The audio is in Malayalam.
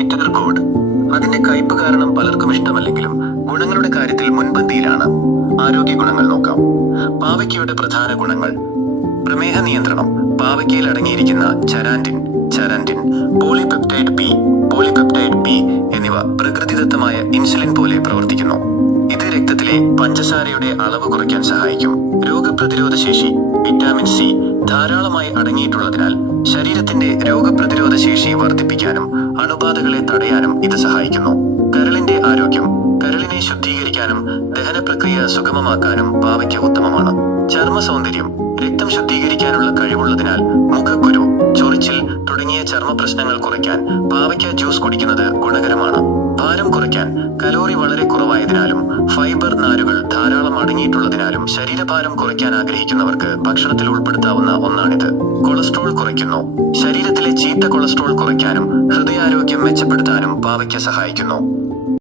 Bitter God. അതിന്റെ കയ്പ് കാരണം പലർക്കും ഇഷ്ടമല്ലെങ്കിലും ഗുണങ്ങളുടെ കാര്യത്തിൽ മുൻപന്തിയിലാണ്. ആരോഗ്യ ഗുണങ്ങൾ നോക്കാം. പാവയ്ക്കയുടെ പ്രധാന ഗുണങ്ങൾ: പ്രമേഹ നിയന്ത്രണം. പാവയ്ക്കയിൽ അടങ്ങിയിരിക്കുന്ന ചരാന്റിൻ, പോളിപെപ്റ്റൈഡ് ബി എന്നിവ പ്രകൃതിദത്തമായ ഇൻസുലിൻ പോലെ പ്രവർത്തിക്കുന്നു. ഇത് രക്തത്തിലെ പഞ്ചസാരയുടെ അളവ് കുറയ്ക്കാൻ സഹായിക്കും. രോഗപ്രതിരോധ ശേഷി. വിറ്റാമിൻ സി ധാരാളമായി അടങ്ങിയിട്ടുള്ളതിനാൽ ശരീരത്തിന്റെ രോഗപ്രതിരോധ ശേഷി വർദ്ധിപ്പിക്കാനും അണുബാധകളെ തടയാനും ഇത് സഹായിക്കുന്നു. കരളിന്റെ ആരോഗ്യം. കരളിനെ ശുദ്ധീകരിക്കാനും ദഹന പ്രക്രിയ സുഗമമാക്കാനും പാവയ്ക്ക ഉത്തമമാണ്. ചർമ്മ സൗന്ദര്യം. രക്തം ശുദ്ധീകരിക്കാനുള്ള കഴിവുള്ളതിനാൽ മുഖക്കുരു, ചൊറിച്ചിൽ തുടങ്ങിയ ചർമ്മ പ്രശ്നങ്ങൾ കുറയ്ക്കാൻ പാവയ്ക്ക ജ്യൂസ് കുടിക്കുന്നത് ഗുണകരമാണ്. ഭാരം കുറയ്ക്കാൻ. കലോറി വളരെ കുറവായതിനാലും ഫൈബർ നാരുകൾ ധാരാളം അടങ്ങിയിട്ടുള്ളതിനാലും ശരീരഭാരം കുറയ്ക്കാൻ ആഗ്രഹിക്കുന്നവർക്ക് ഭക്ഷണത്തിൽ ഉൾപ്പെടുത്താവുന്ന ഒന്നാണിത്. കൊളസ്ട്രോൾ കുറയ്ക്കുന്നു. ശരീരത്തിലെ ചീത്ത കൊളസ്ട്രോൾ കുറയ്ക്കാനും ഹൃദയാരോഗ്യം മെച്ചപ്പെടുത്താനും പാവയ്ക്ക സഹായിക്കുന്നു.